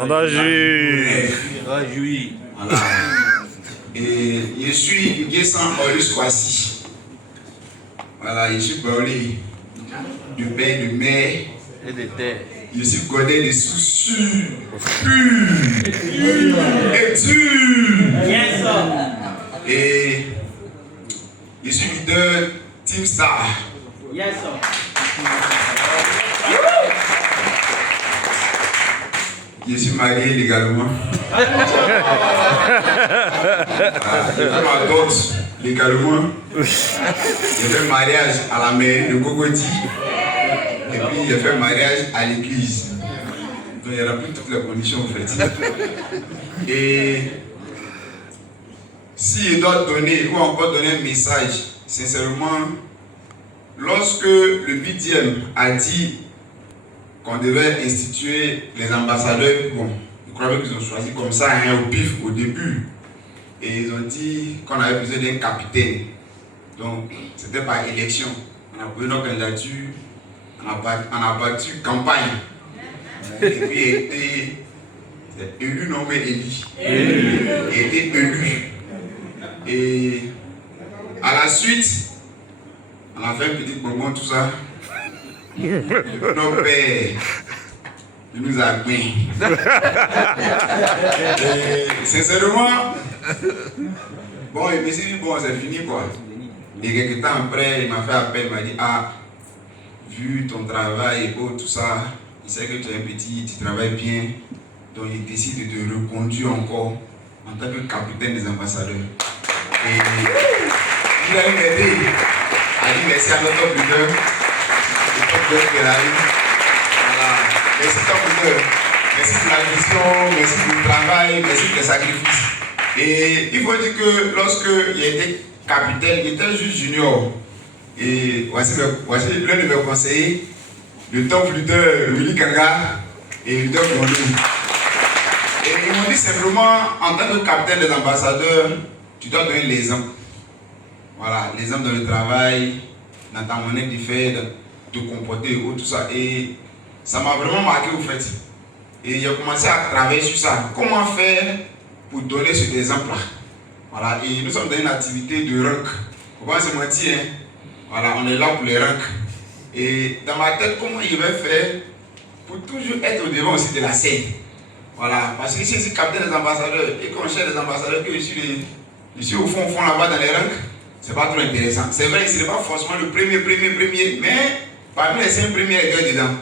On doit jouir. Voilà. Et je suis Guessan Horus Kwasi. Voilà, je suis parlé de père, de mère et de terre. Je suis codé de soucis purs et durs. Yes, sir. Et je suis leader Team Star. Yes, sir. Je suis marié légalement. Je fais ma dot légalement. Je fais mariage à la mairie de Cocody. Et puis je fais mariage à l'église. Donc il y a plus toutes les conditions en fait. Et si je dois donner ou encore donner un message, sincèrement, lorsque le BDM a dit qu'on devait instituer les ambassadeurs, bon, je crois qu'ils ont choisi comme ça, hein, au pif au début. Et ils ont dit qu'on avait besoin d'un capitaine. Donc, c'était par élection. On a pris nos candidatures, on a battu campagne. Et puis, il était élu, non mais élu. Il était élu. Et à la suite, on a fait un petit bonbon, tout ça. Nos pères, il nous a bien. Et sincèrement, bon, il me dit, bon, c'est fini quoi. Et quelques temps après, il m'a fait appel, il m'a dit, ah, vu ton travail et tout ça, il sait que tu es un petit, tu travailles bien, donc il décide de te reconduire encore en tant que capitaine des ambassadeurs. Et il a m'aider. Il a dit merci à notre leader, le top de la rue. Voilà. Merci top leader. Merci pour la vision, merci pour le travail, merci pour les sacrifices. Et il faut dire que lorsque il était capitaine, il était juste junior. Et voici l'un de mes conseillers, le top leader Willy Kanga et le leader Gondou. Et ils m'ont dit simplement, en tant que capitaine des ambassadeurs, tu dois donner l'exemple. Voilà, l'exemple dans le travail, dans ta manière de faire, de te comporter, tout ça. Et ça m'a vraiment marqué au fait. Et j'ai commencé à travailler sur ça. Comment faire pour donner cet exemple-là? Voilà, et nous sommes dans une activité de rank. Il ne faut pas se mentir, hein? Voilà, on est là pour les ranks. Et dans ma tête, comment je vais faire pour toujours être au devant aussi de la scène? Voilà, parce que si je suis capitaine des ambassadeurs et qu'on cherche des ambassadeurs, que je suis au fond là-bas dans les ranks, c'est pas trop intéressant. C'est vrai, ce n'est pas forcément le premier, mais parmi les 5 premiers, il y a dedans.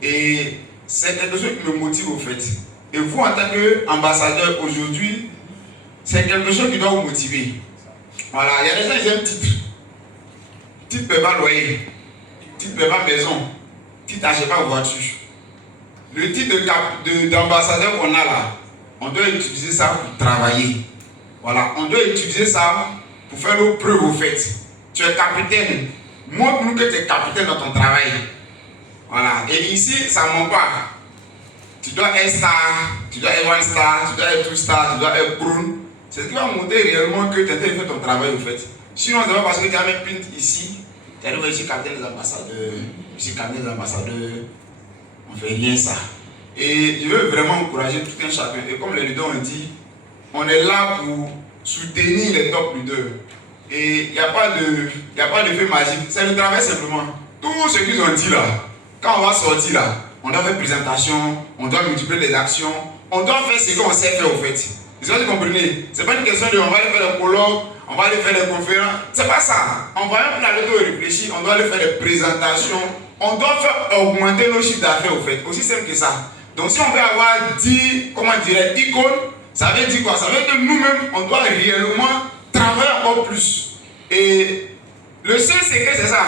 Et c'est quelque chose qui me motive au fait. Et vous, en tant qu'ambassadeur aujourd'hui, c'est quelque chose qui doit vous motiver. Voilà, il y a des gens qui aiment titre. Titre ne paie pas loyer, titre ne paie pas maison, titre n'achète pas voiture. Le titre d'ambassadeur qu'on a là, on doit utiliser ça pour travailler. Voilà, on doit utiliser ça pour faire nos preuves au fait. Tu es capitaine, montre-nous que tu es capitaine dans ton travail. Voilà, et ici, ça ne manque pas. Tu dois être star, tu dois être one star, tu dois être two star, tu dois être brown. C'est ce qui va montrer réellement que tu as fait ton travail au fait. Sinon, c'est pas parce que tu as mis print ici, tu arrives ici, capitaine des ambassadeurs, ici, capitaine des ambassadeurs, on ne fait rien ça. Et je veux vraiment encourager tout un chacun. Et comme les leaders ont dit, on est là pour soutenir les top leaders. Et il n'y a pas de fait magique, c'est le travail simplement. Tout ce qu'ils ont dit là, quand on va sortir là, on doit faire présentation, on doit multiplier les actions, on doit faire ce qu'on sait faire au fait. Est-ce que vous comprenez? Ce n'est pas une question de on va aller faire des colloques, on va aller faire des conférences. C'est pas ça. On va même aller réfléchir, on doit aller faire des présentations, on doit faire augmenter nos chiffres d'affaires au fait. Aussi simple que ça. Donc si on veut avoir 10, comment dirais, icônes, ça veut dire quoi? Ça veut dire que nous-mêmes, on doit réellement travailler encore plus. Et le seul secret, c'est ça.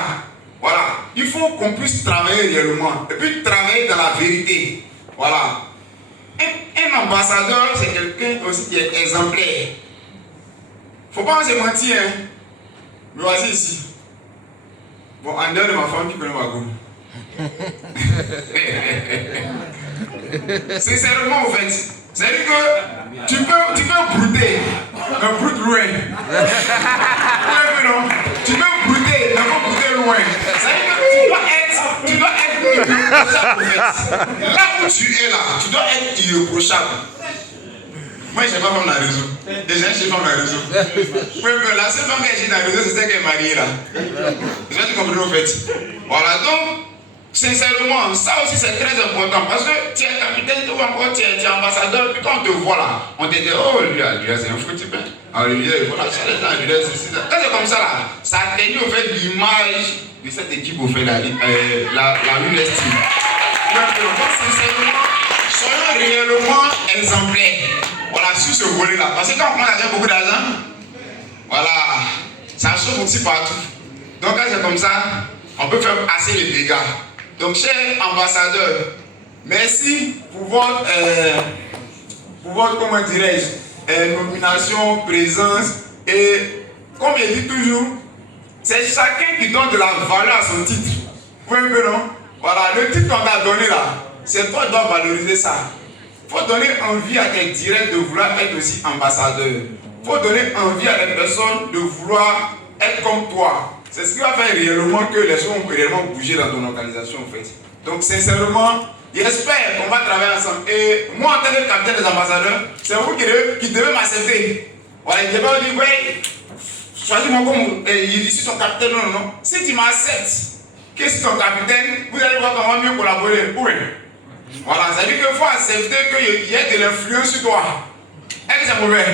Voilà. Il faut qu'on puisse travailler réellement. Et puis travailler dans la vérité. Voilà. Un ambassadeur, c'est quelqu'un aussi qui est exemplaire. Faut pas se mentir, hein. Mais voici ici. Bon, en dehors de ma femme qui connaît ma gomme. Sincèrement, au fait, c'est-à-dire que tu peux brouter, mais broute loin. Tu peux brouter, mais faut brouter loin. C'est-à-dire que tu dois être Là où tu es là, tu dois être irréprochable. Moi, je n'ai pas femme dans le réseau. Déjà, j'ai femme dans le réseau. La seule femme que j'ai dans le réseau, c'est celle qui est mariée là. Déjà, tu comprends au fait. Voilà, donc, sincèrement, ça aussi c'est très important parce que tu es capitaine, ou encore tu es ambassadeur, puis quand on te voit là, on te dit, oh, lui c'est un fou type. Alors, lui, voilà, quand c'est comme ça là, ça atténue au fait l'image de cette équipe au fait la rue estime. Donc, sincèrement, soyons réellement exemplaires. Voilà, sur ce volet-là. Parce que quand on a beaucoup d'argent, voilà, ça chauffe aussi partout. Donc, quand c'est comme ça, on peut faire assez les dégâts. Donc, chers ambassadeurs, merci pour votre, comment dirais-je, nomination, présence. Et, comme je dis toujours, c'est chacun qui donne de la valeur à son titre. Vous voyez, non? Voilà, le titre qu'on t'a donné là, c'est toi qui dois valoriser ça. Il faut donner envie à tes directs de vouloir être aussi ambassadeur. Il faut donner envie à les personnes de vouloir être comme toi. C'est ce qui va faire réellement que les choses vont réellement bouger dans ton organisation en fait. Donc sincèrement, j'espère qu'on va travailler ensemble. Et moi en tant que capitaine des ambassadeurs, c'est vous qui devez m'accepter. Voilà, il ne devait pas dire, ouais, choisis-moi comme je suis ton capitaine, non. Si tu m'acceptes que je suis ton capitaine, vous allez voir comment mieux collaborer. Oui. Voilà, ça veut dire qu'il faut accepter qu'il y ait de l'influence sur toi. Est-ce que c'est mauvais?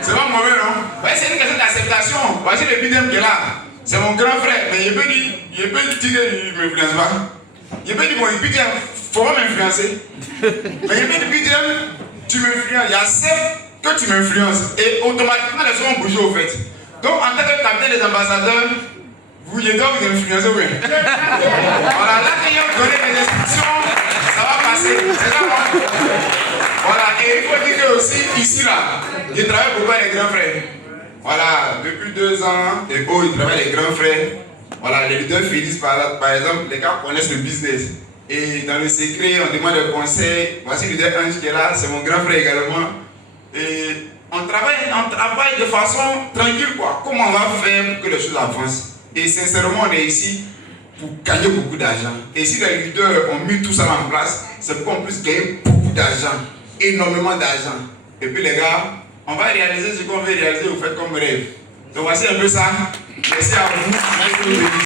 C'est pas mauvais, non? Ouais, c'est une question d'acceptation. Voici le bidem qui est là. C'est mon grand frère. Mais il peut dire qu'il ne m'influence pas. Il peut dire, bon, il peut dire, il ne faut pas m'influencer. Mais il peut dire, tu m'influences. Il accepte que tu m'influences. Et automatiquement, les choses vont bouger au fait. Donc, en tant que capitaine des ambassadeurs, vous devez vous influencer, oui. Voilà, là, quand ils ont donné des instructions, ça va passer. C'est ça, non? Voilà, et il faut dire que aussi, ici, là, je travaille beaucoup avec les grands frères. Voilà, depuis 2 ans, et oh, il travaille avec les grands frères. Voilà, les leaders Félix, par exemple, les gars connaissent le business. Et dans le secret, on demande des conseils. Voici le leader Ange qui est là, c'est mon grand frère également. Et on travaille de façon tranquille, quoi. Comment on va faire pour que les choses avancent? Et sincèrement, on est ici pour gagner beaucoup d'argent. Et si les leaders ont mis tout ça en place, c'est pour qu'on puisse gagner beaucoup d'argent. Énormément d'argent. Et puis les gars, on va réaliser ce qu'on veut réaliser, vous faites comme rêve. Donc voici un peu ça. Merci à vous. Merci.